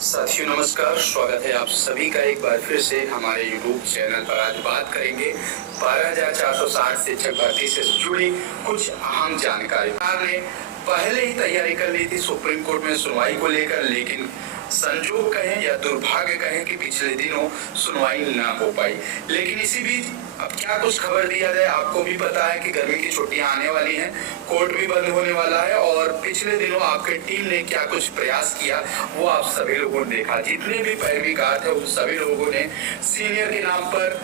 साथियों नमस्कार, स्वागत है आप सभी का एक बार फिर से हमारे YouTube चैनल पर। आज बात करेंगे 12,460 शिक्षक भर्ती से जुड़ी कुछ अहम जानकारी। सरकार ने पहले ही तैयारी कर ली थी सुप्रीम कोर्ट में सुनवाई को लेकर, लेकिन संजोग कहें या दुर्भाग्य कहें कि पिछले दिनों सुनवाई ना हो पाई। लेकिन इसी बीच अब क्या कुछ खबर दिया जाए। आपको भी पता है कि गर्मी की छुट्टियां आने वाली हैं, कोर्ट भी बंद होने वाला है और पिछले दिनों आपकी टीम ने क्या कुछ प्रयास किया वो आप सभी लोगों ने देखा। जितने भी पैरवीकार थे उन सभी लोगों ने सीनियर के नाम पर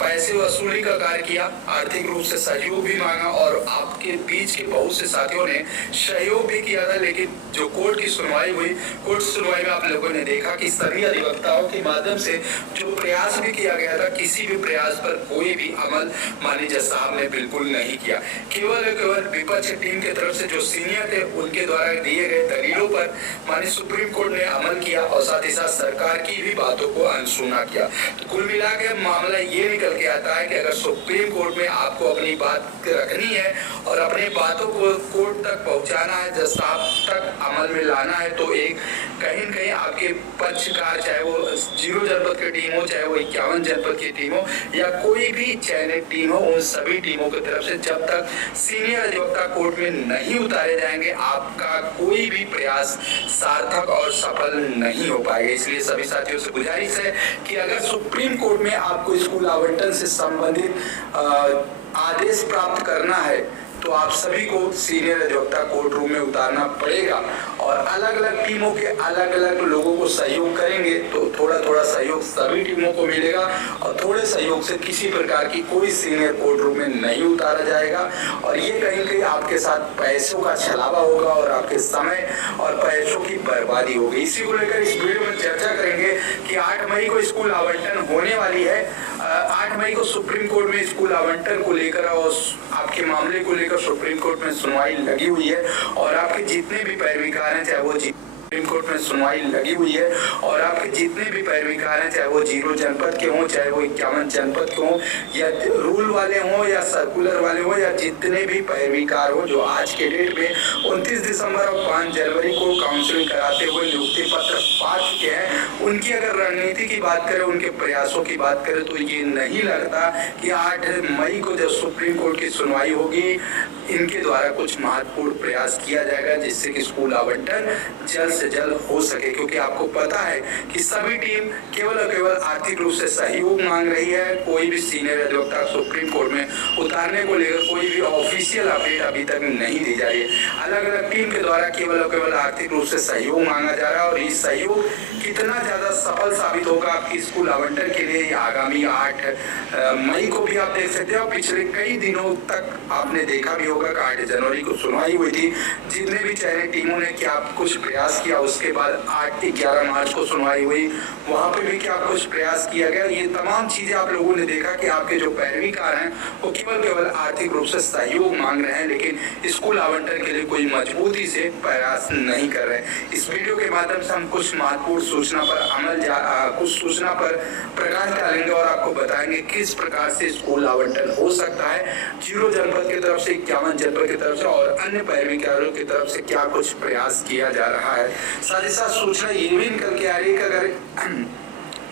पैसे वसूली का कार्य किया, आर्थिक रूप से सहयोग भी मांगा और आपके बीच के बहुत से साथियों ने सहयोग भी किया था। लेकिन जो कोर्ट की सुनवाई हुई, कोर्ट सुनवाई में आप लोगों ने देखा कि सभी अधिवक्ताओं के माध्यम से जो प्रयास भी किया गया था, किसी भी प्रयास पर कोई भी अमल माननीय जज साहब ने बिल्कुल नहीं किया। केवल विपक्ष टीम की तरफ से जो सीनियर थे उनके द्वारा दिए गए दलीलों पर माननीय सुप्रीम कोर्ट ने अमल किया और साथ ही साथ सरकार की भी बातों को अनसुना किया। तो कुल मिला के मामला ये निकल के आता है कि अगर सुप्रीम कोर्ट में आपको अपनी बात रखनी है और अपनी बातों को कोर्ट तक पहुंचाना है, जज साहब तक अमल में लाना है, तो एक कहीं न कहीं आपके पक्षकार, चाहे वो 0 जनपद की टीम हो, चाहे वो 51 जनपद की टीम हो या कोई भी चयनित टीम हो, उन सभी टीमों की तरफ से जब तक सीनियर अधिवक्ता कोर्ट में नहीं उतारे जाएंगे, आपका कोई भी प्रयास सार्थक और सफल नहीं हो पाएगा। इसलिए सभी साथियों से गुजारिश है कि अगर सुप्रीम कोर्ट में आपको स्कूल आवंटन से संबंधित आदेश प्राप्त करना है तो आप सभी को सीनियर अधिवक्ता कोर्ट रूम में उतारना पड़ेगा और अलग अलग टीमों के अलग अलग लोगों को सहयोग करेंगे तो थोड़ा थोड़ा सहयोग सभी टीमों को मिलेगा और थोड़े सहयोग से किसी प्रकार की कोई सीनियर कोर्ट रूम में नहीं उतारा जाएगा और ये कहीं कहीं आपके साथ पैसों का छलावा होगा और आपके समय और पैसों की बर्बादी होगी। इसी को लेकर इस वीडियो में चर्चा करेंगे कि 8 मई को स्कूल आवंटन होने वाली है। 8 मई को सुप्रीम कोर्ट में स्कूल आवंटन को लेकर और आपके मामले को लेकर सुप्रीम कोर्ट में सुनवाई लगी हुई है और आपके जितने भी पैरवीकार हैं, चाहे वो सुप्रीम कोर्ट में सुनवाई लगी हुई है और आपके जितने भी पैरवीकार हैं, चाहे वो 0 जनपद के हों, चाहे वो 51 जनपद के हों या रूल वाले हों या सर्कुलर वाले हों या जितने भी पैरवीकार हों जो आज के डेट में 29 दिसंबर और 5 जनवरी को काउंसलिंग कराते हुए नियुक्ति पत्र पा चुके हैं, उनकी अगर रणनीति की बात करें, उनके प्रयासों की बात करें तो ये नहीं लगता कि 8 मई को जब सुप्रीम कोर्ट की सुनवाई होगी इनके द्वारा कुछ महत्वपूर्ण प्रयास किया जाएगा जिससे कि स्कूल आवंटन जल्द से जल्द हो सके। क्योंकि आपको पता है कि सभी टीम केवल और केवल आर्थिक रूप से सहयोग मांग रही है। कोई भी सीनियर अधिवक्ता सुप्रीम कोर्ट में उतारने को लेकर कोई भी ऑफिशियल अपडेट अभी तक नहीं दी जा रही है। अलग अलग टीम के द्वारा केवल और केवल आर्थिक रूप से सहयोग मांगा जा रहा है और ये सहयोग कितना ज्यादा सफल साबित होगा आपकी स्कूल आवंटन के लिए आगामी 8 मई को भी आप देख सकते हो। पिछले कई दिनों तक आपने देखा भी होगा कि 8 जनवरी को सुनवाई हुई थी, जितने भी चयनित टीमों ने क्या कुछ प्रयास किया, उसके बाद 8-11 मार्च को सुनवाई हुई, वहां पे भी क्या कुछ प्रयास किया गया। ये तमाम चीजें आप लोगों ने देखा कि आपके जो पैरवीकार हैं वो केवल आर्थिक रूप से सहयोग मांग रहे हैं, लेकिन स्कूल आवंटन के लिए कोई मजबूती से प्रयास नहीं कर रहे हैं। इस वीडियो के माध्यम से हम कुछ महत्वपूर्ण सूचना पर कुछ सूचना पर प्रकाश डालेंगे और आपको बताएंगे किस प्रकार से स्कूल आवंटन हो सकता है 0 जनपद की तरफ से, 51 जनपद की तरफ से और अन्य पैरवीकारों की तरफ से क्या कुछ प्रयास किया जा रहा है। साथ ही साथ सूचना ये भी निकल के आ रही है कि अगर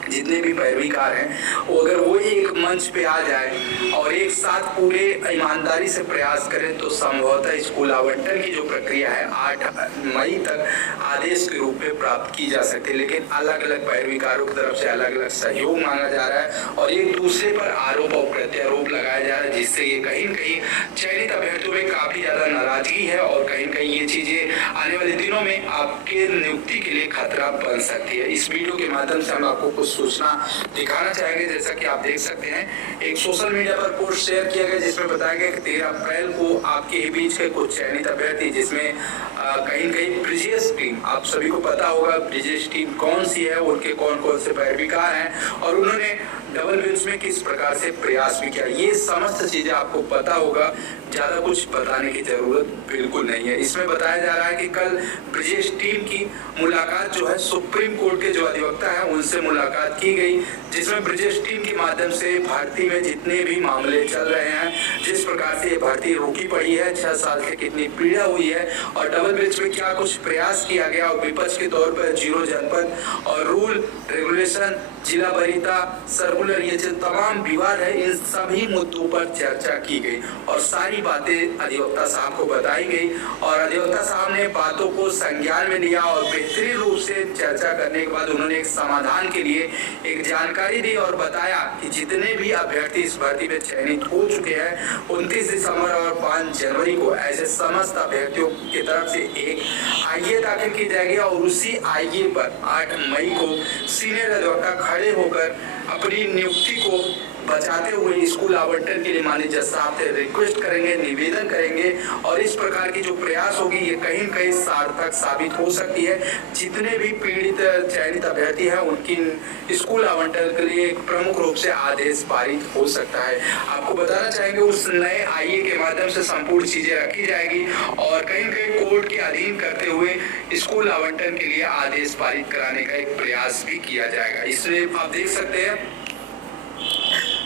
जितने भी पैरवीकार हैं वो अगर वो एक मंच पे आ जाए और एक साथ पूरे ईमानदारी से प्रयास करें तो संभवतः स्कूल आवंटन की जो प्रक्रिया है 8 मई तक आदेश के रूप में प्राप्त की जा सकती है। लेकिन अलग अलग पैरवीकारों की तरफ से अलग अलग सहयोग मांगा जा रहा है और एक दूसरे पर आरोप और प्रत्यारोप लगाया जा रहा है, जिससे ये कहीं न कहीं चयनित अभ्यर्थियों में काफी ज्यादा नाराजगी है और कहीं न कहीं ये चीजें आने वाले दिनों में आपके नियुक्ति के लिए खतरा बन सकती है। इस वीडियो के माध्यम से हम आपको कुछ सूचना दिखाना चाहेंगे। जैसा कि आप देख सकते हैं, एक सोशल मीडिया पर पोस्ट शेयर किया गया जिसमें बताया गया कि 13 अप्रैल को आपके ही बीच के कुछ चयनित अभ्यर्थी, जिसमें कहीं कहीं ब्रिजेश टीम, आप सभी को पता होगा ब्रिजेश टीम कौन सी है, उनके कौन कौन से पैरवीकार हैं और उन्होंने डबल बेंच में किस प्रकार से प्रयास भी किया, ये समस्त चीजें आपको पता होगा। ज्यादा कुछ बताने की जरूरत बिल्कुल नहीं है। इसमें बताया जा रहा है कि कल ब्रिजेश टीम की मुलाकात जो है सुप्रीम कोर्ट के जो अधिवक्ता है उनसे मुलाकात बात की गई, जिसमें ब्रिजेश टीम के माध्यम से भर्ती में जितने भी मामले चल रहे हैं, जिस प्रकार से ये भर्ती रोकी पड़ी है, 6 साल से कितनी पीड़ा हुई है और डबल ब्रिज में क्या कुछ प्रयास किया गया और विपक्ष के तौर पर जीरो जनपद और रूल रेगुलेशन, जिला वरीयता सर्कुलर, ये जो तमाम विवाद है, इन सभी मुद्दों पर चर्चा की गई और सारी बातें अधिवक्ता साहब को बताई गई और अधिवक्ता साहब ने बातों को संज्ञान में लिया और बेहतरीन रूप से चर्चा करने के बाद उन्होंने एक समाधान के लिए एक जानकारी दी और बताया कि जितने भी अभ्यर्थी इस भर्ती में चयनित हो चुके हैं, 29 दिसंबर और 5 जनवरी को ऐसे समस्त अभ्यर्थियों की तरफ से एक आईए दाखिल की जाएगी और उसी आईए पर 8 मई को सीनियर अधिवक्ता खड़े होकर अपनी नियुक्ति को बचाते हुए स्कूल आवंटन के लिए माननीय जज साहब से रिक्वेस्ट करेंगे, निवेदन करेंगे और इस प्रकार की जो प्रयास होगी ये कहीं न कहीं सार्थक साबित हो सकती है। जितने भी पीड़ित चयनित अभ्यर्थी हैं उनकी स्कूल आवंटन के लिए एक प्रमुख रूप से आदेश पारित हो सकता है। आपको बताना चाहेंगे उस नए आईए के माध्यम से संपूर्ण चीजें रखी जाएगी और कहीं न कहीं कोर्ट के अधीन करते हुए स्कूल आवंटन के लिए आदेश पारित कराने का एक प्रयास भी किया जाएगा। इसमें आप देख सकते हैं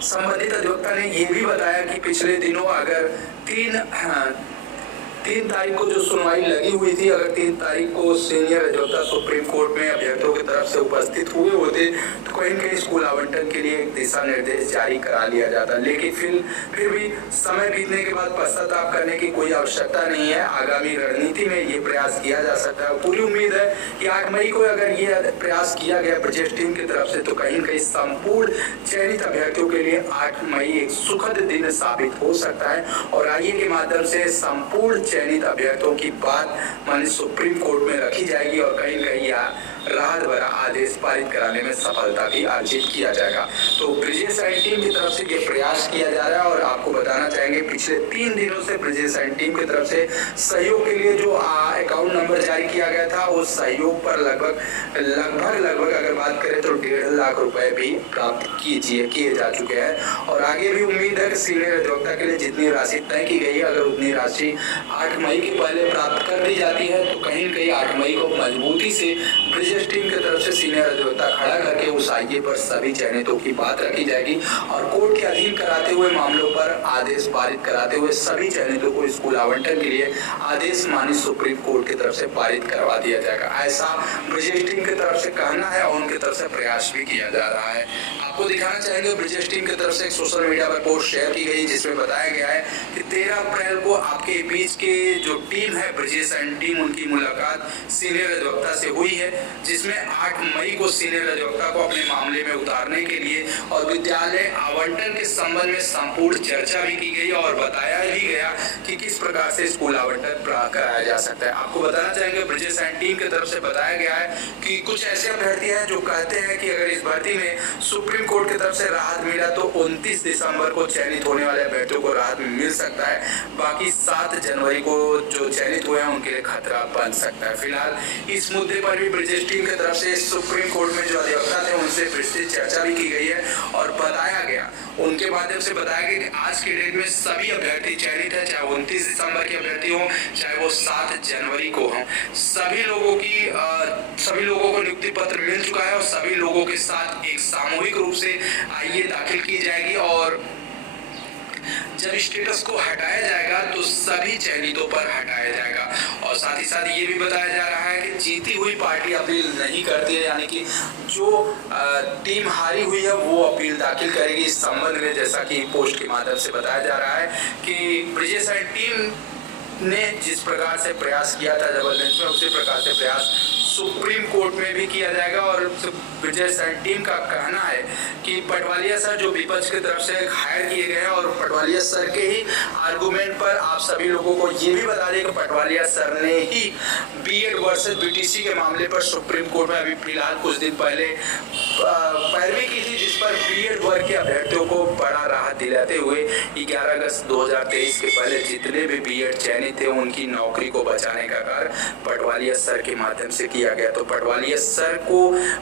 संबंधित अधिवक्ता ने यह भी बताया कि पिछले दिनों अगर 3 तारीख को जो सुनवाई लगी हुई थी, अगर 3 तारीख को सीनियर अधिवक्ता सुप्रीम कोर्ट में अभ्यर्थियों की तरफ से उपस्थित हुए होते तो कहीं न कहीं स्कूल आवंटन के लिए एक दिशा निर्देश जारी करा लिया जाता, लेकिन फिर भी समय बीतने के बाद पश्चाताप करने की कोई आवश्यकता नहीं है। आगामी रणनीति में ये प्रयास किया जा सकता है। पूरी उम्मीद है कि 8 मई को अगर ये प्रयास किया गया ब्रिजेश टीम की तरफ से तो कहीं न कहीं संपूर्ण चयनित अभ्यर्थियों के लिए 8 मई एक सुखद दिन साबित हो सकता है और आईए के माध्यम से संपूर्ण चयनित अभ्यर्थियों की बात माननीय सुप्रीम कोर्ट में रखी जाएगी और कहीं न कहीं राहत भरा आदेश पारित कराने में सफलता भी अर्जित किया जाएगा। तो ब्रिजेश टीम की तरफ से ये प्रयास किया जा रहा है और आपको बताना चाहेंगे पिछले 3 दिनों से ब्रिजेश टीम की तरफ से सहयोग के लिए जो अकाउंट नंबर जारी किया गया था उस सहयोग पर लगभग अगर बात करें तो 1.5 लाख रुपए भी प्राप्त किए जा चुके हैं और आगे भी उम्मीद है कि सीनियर अधिवक्ता के लिए जितनी राशि तय की गई है अगर उतनी राशि 8 मई के पहले प्राप्त कर दी जाती है तो कहीं न कहीं 8 मई को मजबूती से ब्रिजेश टीम की तरफ से सीनियर अधिवक्ता खड़ा करके उस आईए पर सभी चयनितों की बात रखी जाएगी और कोर्ट के अधीन कराते हुए मामलों पर आदेश पारित कराते हुए सभी चयनितों को स्कूल आवंटन के लिए आदेश माननीय सुप्रीम कोर्ट की तरफ से पारित करवा दिया जाएगा। ऐसा ब्रिजेश टीम की तरफ से कहना है और उनकी तरफ से प्रयास भी किया जा रहा है। आपको दिखाना चाहेंगे ब्रिजेश टीम की तरफ से एक सोशल मीडिया पर पोस्ट शेयर की गई जिसमें बताया गया है कि 13 अप्रैल को आपके बीच के जो टीम है ब्रिजेश एंड टीम उनकी मुलाकात सीनियर अधिवक्ता से हुई है, जिसमें 8 मई को सीनियर अधिवक्ता को अपने मामले में उतारने के लिए और विद्यालय आवंटन के संबंध में संपूर्ण चर्चा भी की गई और बताया भी गया कि किस प्रकार से स्कूल आवंटन कराया जा सकता है। आपको बताना चाहेंगे ब्रिजेश एंड टीम की तरफ से बताया गया है कि कुछ ऐसे अभ्यर्थी हैं जो कहते हैं कि अगर इस भर्ती में सुप्रीम कोर्ट की तरफ से राहत मिला तो 29 दिसंबर को चयनित होने वाले अभ्यर्थियों को राहत मिल सकता है, बाकी 7 जनवरी को जो चयनित हुए हैं उनके लिए खतरा बन सकता है। फिलहाल इस मुद्दे पर भी ब्रिजेश टीम की तरफ से सुप्रीम कोर्ट में जो अधिवक्ता थे उनसे विस्तृत चर्चा भी की गई है और बताया गया, उनके माध्यम से बताया गया कि आज के डेट में सभी अभ्यर्थी चयनित है, चाहे 29 दिसंबर के अभ्यर्थी हो चाहे वो 7 जनवरी को हो, सभी लोगों को नियुक्ति पत्र मिल चुका है और सभी लोगों के साथ एक सामूहिक रूप से आईए दाखिल की जाएगी और जब स्टेटस को हटाया जाएगा तो सभी चयनितों पर हटाया जाएगा और साथ ही साथ ये भी बताया जा रहा है कि जीती हुई पार्टी अपील नहीं करती है, यानी कि जो टीम हारी हुई है वो अपील दाखिल करेगी इस संबंध में, जैसा कि पोस्ट के माध्यम से बताया जा रहा है कि ब्रिजेश टीम ने जिस प्रकार से प्रयास किया था डबल बेंच में उसी प्रकार से प्रयास सुप्रीम कोर्ट में भी किया जाएगा और ब्रिजेश टीम का कहना है कि पटवालिया सर जो विपक्ष की तरफ से हायर किए गए हैं और पटवालिया सर के ही आर्गुमेंट पर आप सभी लोगों को ये भी बता दें कि पटवालिया सर ने ही बीएड वर्सेस बीटीसी के मामले पर सुप्रीम कोर्ट में अभी फिलहाल कुछ दिन पहले पैरवी की थी, जिस पर बीएड वर्ग के अभ्यर्थियों को बड़ा राहत दिलाते हुए 11 अगस्त 2023 के पहले जितने भी बीएड चयनित थे उनकी नौकरी को बचाने का कार्य पटवालिया सर के माध्यम से किया गया। तो पटवालिया सर को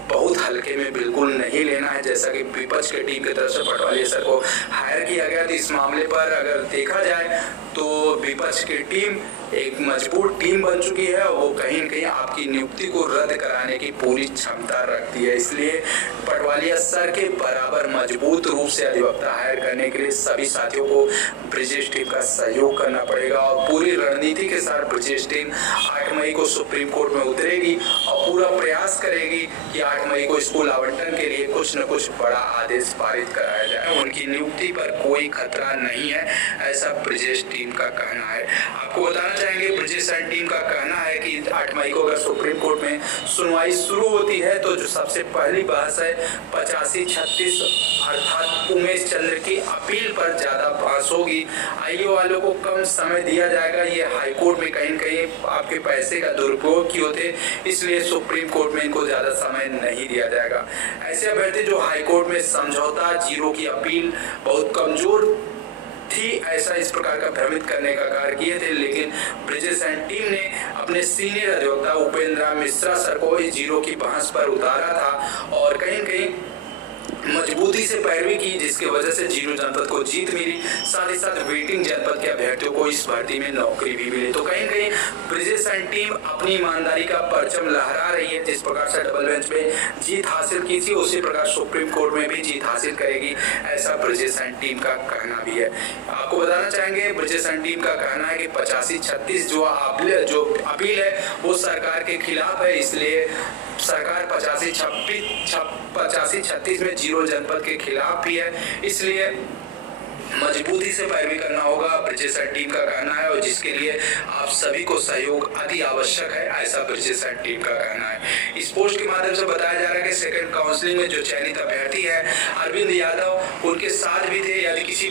बहुत हल्के में बिल्कुल नहीं लेना है, जैसा कि विपक्ष की टीम की तरफ से पटवालिया सर को हायर किया गया। तो इस मामले पर अगर देखा जाए तो विपक्ष की टीम एक मजबूत टीम बन चुकी है और वो कहीं न कहीं आपकी नियुक्ति को रद्द कराने की पूरी क्षमता रखती है। इसलिए पटवारिया सर के बराबर मजबूत रूप से अधिवक्ता हायर करने के लिए सभी साथियों को ब्रिजेश टीम का सहयोग करना पड़ेगा और पूरी रणनीति के साथ ब्रिजेश टीम 8 मई को सुप्रीम कोर्ट में उतरेगी और पूरा प्रयास करेगी कि 8 मई को स्कूल आवंटन के लिए कुछ न कुछ बड़ा आदेश पारित कराया जाए। उनकी नियुक्ति पर कोई खतरा नहीं है, ऐसा ब्रिजेश टीम का कहना है। आपको बताना चाहेंगे ब्रिजेश सर टीम का कहना है कि 8 मई को अगर सुप्रीम कोर्ट में सुनवाई शुरू होती है तो जो सबसे पहली बहस है 85-36 अर्थात उमेश चंद्र की अपील पर ज्यादा बहस होगी। आईओ वालों को कम समय दिया जाएगा। ये हाईकोर्ट में कहीं न कहीं आपके पैसे का दुरुपयोग किए होते, इसलिए सुप्रीम कोर्ट में इनको ज्यादा समय नहीं दिया जाएगा। ऐसे अभ्यर्थी जो हाईकोर्ट में समझौता जीरो की अपील बहुत कमजोर थी, ऐसा इस प्रकार का भ्रमित करने का कार्य किए थे, लेकिन ब्रिजेश एंड टीम ने अपने सीनियर अधिवक्ता उपेंद्र मिश्रा सर को इस जीरो की बहस पर उतारा था और कहीं न कहीं मजबूती से पैरवी की, जिसकी वजह से जीरो जनपद को जीत मिली। साथ ही साथ वेटिंग जनपद के अभ्यर्थियों को इस भर्ती में नौकरी भी मिली। तो कहीं कहीं ब्रिजेश एंड टीम अपनी ईमानदारी का परचम लहरा रही है। जिस प्रकार से डबल बेंच में जीत हासिल की थी उसी प्रकार सुप्रीम कोर्ट में भी जीत हासिल करेगी, ऐसा ब्रिजेश एंड टीम का कहना भी है। आपको बताना चाहेंगे ब्रिजेश एंड टीम का कहना है कि 85-36 जो अपील है वो सरकार के खिलाफ है, इसलिए सरकार 85-36 में जीरो जनपद के खिलाफ भी है, इसलिए मजबूती से पैरवी करना होगा, ब्रिजेश एंड टीम का कहना है और जिसके लिए आप सभी को सहयोग अति आवश्यक है, ऐसा ब्रिजेश एंड टीम का कहना है। इस पोस्ट के माध्यम से बताया जा रहा है कि सेकंड काउंसलिंग में जो चयनित अभ्यर्थी है अरविंद यादव उनके साथ भी थे। यदि किसी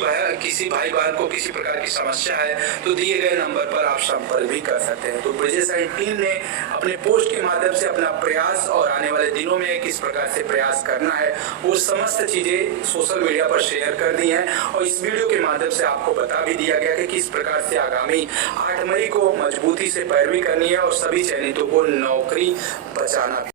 भाई बहन को किसी प्रकार की समस्या है तो दिए गए नंबर पर आप संपर्क भी कर सकते हैं। तो ब्रिजेश एंड टीम ने अपने पोस्ट के माध्यम से अपना प्रयास और आने वाले दिनों में किस प्रकार से प्रयास करना है वो समस्त चीजें सोशल मीडिया पर शेयर कर दी हैं और इस वीडियो के माध्यम से आपको बता भी दिया गया कि किस प्रकार से आगामी 8 मई को मजबूती से पैरवी करनी है और सभी चयनितों को नौकरी बचाना